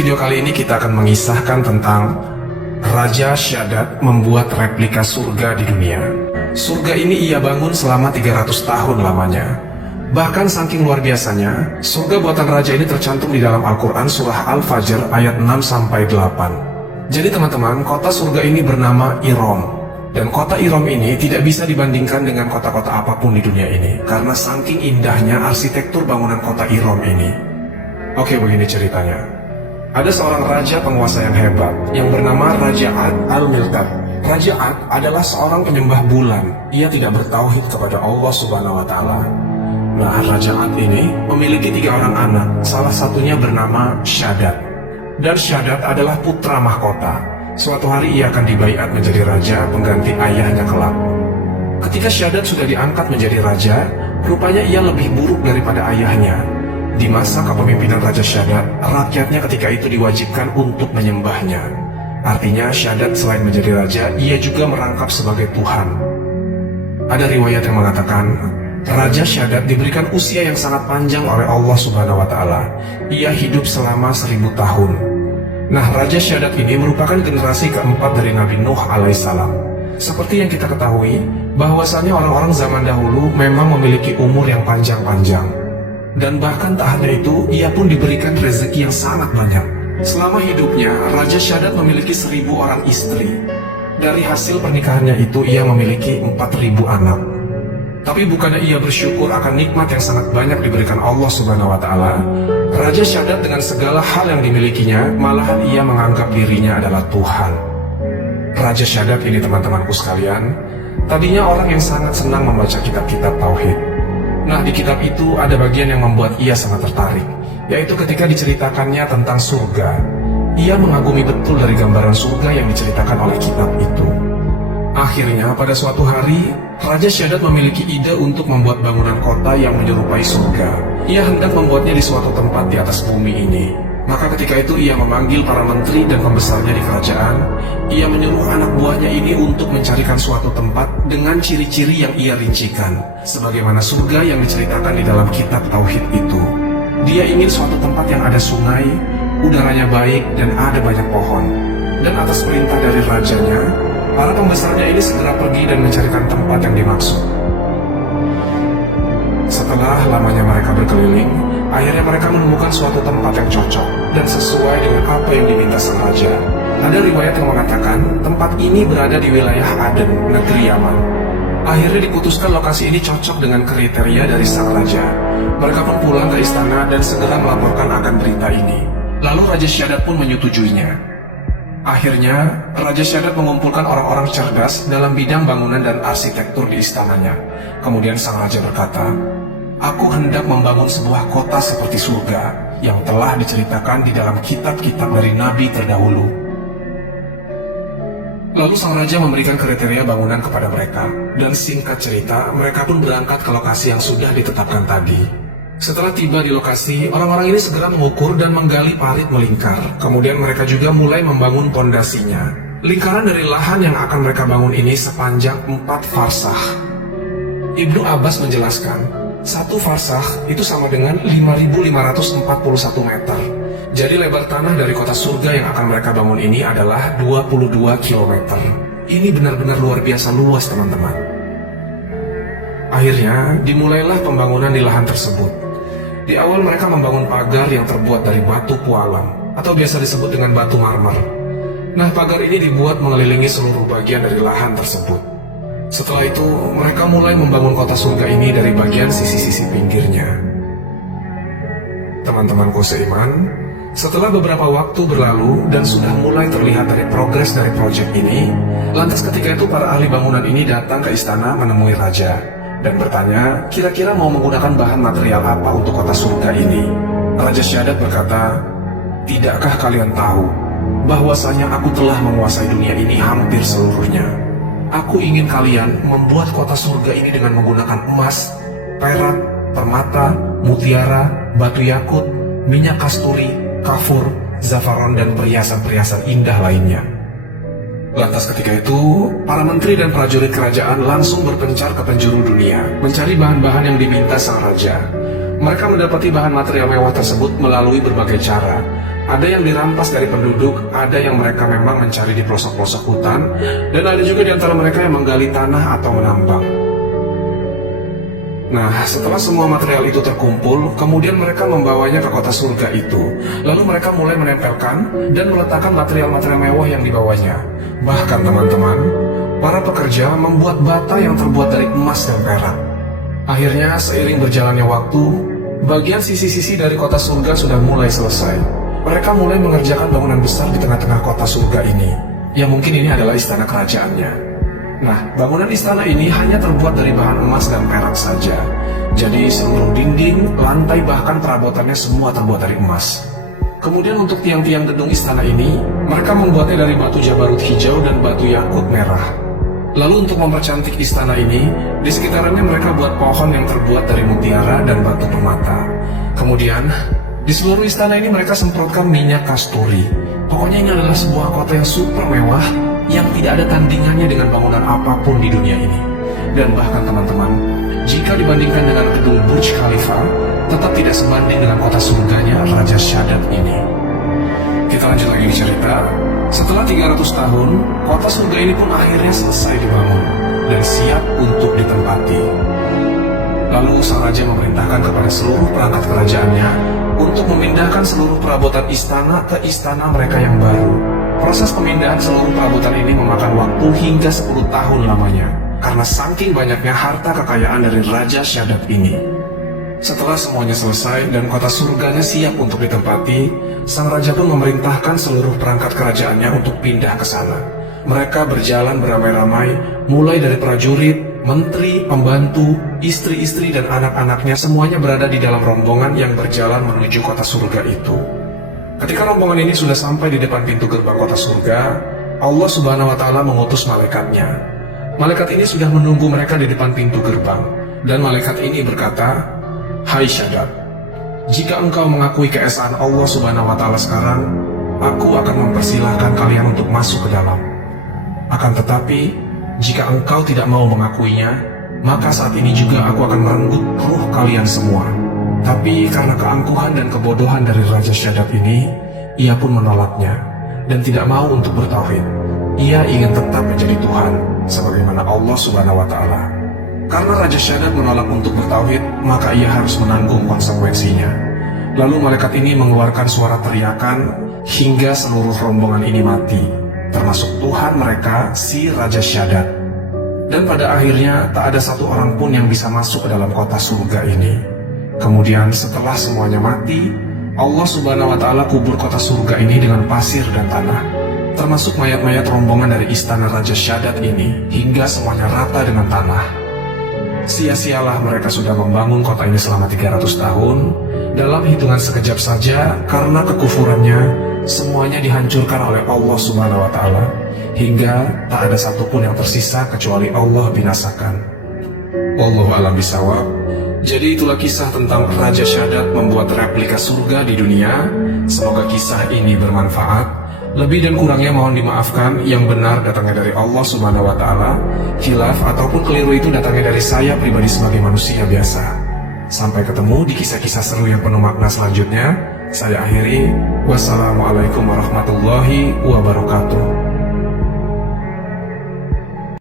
video kali ini kita akan mengisahkan tentang Raja Shaddad membuat replika surga di dunia. Surga ini ia bangun selama 300 tahun lamanya. Bahkan saking luar biasanya, surga buatan raja ini tercantum di dalam Al-Quran surah Al-Fajr ayat 6-8. Jadi teman-teman, kota surga ini bernama Iram. Dan kota Iram ini tidak bisa dibandingkan dengan kota-kota apapun di dunia ini, karena saking indahnya arsitektur bangunan kota Iram ini. Oke, begini ceritanya. Ada seorang raja penguasa yang hebat yang bernama Raja Ad Al-Milkad. Raja Ad adalah seorang penyembah bulan. Ia tidak bertauhid kepada Allah Subhanahu wa Ta'ala. Nah, Raja Ad ini memiliki 3 orang anak, salah satunya bernama Shaddad. Dan Shaddad adalah putra mahkota. Suatu hari ia akan dibaiat menjadi raja pengganti ayahnya kelak. Ketika Shaddad sudah diangkat menjadi raja, rupanya ia lebih buruk daripada ayahnya. Di masa kepemimpinan Raja Shaddad, rakyatnya ketika itu diwajibkan untuk menyembahnya. Artinya Shaddad selain menjadi raja, ia juga merangkap sebagai Tuhan. Ada riwayat yang mengatakan, Raja Shaddad diberikan usia yang sangat panjang oleh Allah Subhanahu wa Ta'ala. Ia hidup selama 1000 tahun. Nah, Raja Shaddad ini merupakan generasi keempat dari Nabi Nuh alaihissalam. Seperti yang kita ketahui, bahwasannya orang-orang zaman dahulu memang memiliki umur yang panjang-panjang. Dan bahkan tak hanya itu, ia pun diberikan rezeki yang sangat banyak. Selama hidupnya, Raja Shaddad memiliki 1000 orang istri. Dari hasil pernikahannya itu, ia memiliki 4000 anak. Tapi bukannya ia bersyukur akan nikmat yang sangat banyak diberikan Allah Subhanahu wa Ta'ala, Raja Shaddad dengan segala hal yang dimilikinya, malahan ia menganggap dirinya adalah Tuhan. Raja Shaddad ini teman-temanku sekalian, tadinya orang yang sangat senang membaca kitab-kitab tauhid. Nah, di kitab itu ada bagian yang membuat ia sangat tertarik, yaitu ketika diceritakannya tentang surga. Ia mengagumi betul dari gambaran surga yang diceritakan oleh kitab itu. Akhirnya, pada suatu hari, Raja Shaddad memiliki ide untuk membuat bangunan kota yang menyerupai surga. Ia hendak membuatnya di suatu tempat di atas bumi ini. Maka ketika itu ia memanggil para menteri dan pembesarnya di kerajaan. Ia menyuruh anak buahnya ini untuk mencarikan suatu tempat dengan ciri-ciri yang ia rincikan, sebagaimana surga yang diceritakan di dalam kitab tauhid itu. Dia ingin suatu tempat yang ada sungai, udaranya baik, dan ada banyak pohon. Dan atas perintah dari rajanya, para pembesarnya ini segera pergi dan mencarikan tempat yang dimaksud. Setelah lamanya mereka berkeliling, akhirnya mereka menemukan suatu tempat yang cocok dan sesuai dengan apa yang diminta sang raja. Ada riwayat yang mengatakan tempat ini berada di wilayah Aden, negeri Yaman. Akhirnya diputuskan lokasi ini cocok dengan kriteria dari sang raja. Mereka pun pulang ke istana dan segera melaporkan akan berita ini. Lalu Raja Shaddad pun menyetujuinya. Akhirnya, Raja Shaddad mengumpulkan orang-orang cerdas dalam bidang bangunan dan arsitektur di istananya. Kemudian sang raja berkata, "Aku hendak membangun sebuah kota seperti surga yang telah diceritakan di dalam kitab-kitab dari nabi terdahulu." Lalu sang raja memberikan kriteria bangunan kepada mereka, dan singkat cerita, mereka pun berangkat ke lokasi yang sudah ditetapkan tadi. Setelah tiba di lokasi, orang-orang ini segera mengukur dan menggali parit melingkar. Kemudian mereka juga mulai membangun pondasinya. Lingkaran dari lahan yang akan mereka bangun ini sepanjang 4 farsah. Ibnu Abbas menjelaskan, 1 farsah itu sama dengan 5.541 meter. Jadi lebar tanah dari kota surga yang akan mereka bangun ini adalah 22 km. Ini benar-benar luar biasa luas, teman-teman. Akhirnya, dimulailah pembangunan di lahan tersebut. Di awal mereka membangun pagar yang terbuat dari batu pualam, atau biasa disebut dengan batu marmer. Nah, pagar ini dibuat mengelilingi seluruh bagian dari lahan tersebut. Setelah itu, mereka mulai membangun kota surga ini dari bagian sisi-sisi pinggirnya. Teman-temanku seiman, setelah beberapa waktu berlalu dan sudah mulai terlihat dari progres dari proyek ini, lantas ketika itu para ahli bangunan ini datang ke istana menemui raja dan bertanya, kira-kira mau menggunakan bahan material apa untuk kota surga ini. Raja Shaddad berkata, "Tidakkah kalian tahu bahwasanya aku telah menguasai dunia ini hampir seluruhnya? Aku ingin kalian membuat kota surga ini dengan menggunakan emas, perak, permata, mutiara, batu yakut, minyak kasturi, kafur, zafaron, dan perhiasan-perhiasan indah lainnya." Lantas ketika itu, para menteri dan prajurit kerajaan langsung berpencar ke penjuru dunia, mencari bahan-bahan yang diminta sang raja. Mereka mendapati bahan material mewah tersebut melalui berbagai cara. Ada yang dirampas dari penduduk, ada yang mereka memang mencari di pelosok-pelosok hutan, dan ada juga di antara mereka yang menggali tanah atau menambang. Nah, setelah semua material itu terkumpul, kemudian mereka membawanya ke kota surga itu. Lalu mereka mulai menempelkan dan meletakkan material-material mewah yang dibawanya. Bahkan teman-teman, para pekerja membuat bata yang terbuat dari emas dan perak. Akhirnya, seiring berjalannya waktu, bagian sisi-sisi dari kota surga sudah mulai selesai. Mereka mulai mengerjakan bangunan besar di tengah-tengah kota surga ini. Ya mungkin ini adalah istana kerajaannya. Nah, bangunan istana ini hanya terbuat dari bahan emas dan perak saja. Jadi seluruh dinding, lantai, bahkan perabotannya semua terbuat dari emas. Kemudian untuk tiang-tiang gedung istana ini, mereka membuatnya dari batu jabarut hijau dan batu yakut merah. Lalu untuk mempercantik istana ini, di sekitarannya mereka buat pohon yang terbuat dari mutiara dan batu permata. Kemudian, di seluruh istana ini mereka semprotkan minyak kasturi. Pokoknya ini adalah sebuah kota yang super mewah, yang tidak ada tandingannya dengan bangunan apapun di dunia ini. Dan bahkan teman-teman, jika dibandingkan dengan gedung Burj Khalifa, tetap tidak sebanding dengan kota surganya Raja Shaddad ini. Kita lanjut lagi di cerita. Setelah 300 tahun, kota surga ini pun akhirnya selesai dibangun dan siap untuk ditempati. Lalu sang raja memerintahkan kepada seluruh perangkat kerajaannya untuk memindahkan seluruh perabotan istana ke istana mereka yang baru. Proses pemindahan seluruh perabotan ini memakan waktu hingga 10 tahun lamanya, karena saking banyaknya harta kekayaan dari Raja Shaddad ini. Setelah semuanya selesai dan kota surganya siap untuk ditempati, sang raja pun memerintahkan seluruh perangkat kerajaannya untuk pindah ke sana. Mereka berjalan beramai-ramai, mulai dari prajurit, menteri, pembantu, istri-istri, dan anak-anaknya, semuanya berada di dalam rombongan yang berjalan menuju kota surga itu. Ketika rombongan ini sudah sampai di depan pintu gerbang kota surga, Allah Subhanahu wa Ta'ala mengutus malaikatnya. Malaikat ini sudah menunggu mereka di depan pintu gerbang, dan malaikat ini berkata, "Hai Shaddad, jika engkau mengakui keesaan Allah Subhanahu wa Ta'ala sekarang, aku akan mempersilahkan kalian untuk masuk ke dalam. Akan tetapi, jika engkau tidak mau mengakuinya, maka saat ini juga aku akan merenggut ruh kalian semua." Tapi karena keangkuhan dan kebodohan dari Raja Shaddad ini, ia pun menolaknya dan tidak mau untuk bertauhid. Ia ingin tetap menjadi Tuhan, sebagaimana Allah Subhanahu wa Ta'ala. Karena Raja Shaddad menolak untuk bertauhid, maka ia harus menanggung konsekuensinya. Lalu malaikat ini mengeluarkan suara teriakan hingga seluruh rombongan ini mati, termasuk Tuhan mereka, si Raja Shaddad. Dan pada akhirnya tak ada satu orang pun yang bisa masuk ke dalam kota surga ini. Kemudian setelah semuanya mati, Allah Subhanahu wa Ta'ala kubur kota surga ini dengan pasir dan tanah, termasuk mayat-mayat rombongan dari istana Raja Shaddad ini, hingga semuanya rata dengan tanah. Sia-sialah mereka sudah membangun kota ini selama 300 tahun. Dalam hitungan sekejap saja, karena kekufurannya, semuanya dihancurkan oleh Allah Subhanahu wa Ta'ala, hingga tak ada satupun yang tersisa kecuali Allah binasakan. Wallahu a'lam bishawab. Jadi itulah kisah tentang Raja Shaddad membuat replika surga di dunia. Semoga kisah ini bermanfaat. Lebih dan kurangnya mohon dimaafkan. Yang benar datangnya dari Allah Subhanahu wa Ta'ala. Khilaf ataupun keliru itu datangnya dari saya pribadi sebagai manusia biasa. Sampai ketemu di kisah-kisah seru yang penuh makna selanjutnya. Saya akhiri. Wassalamualaikum warahmatullahi wabarakatuh.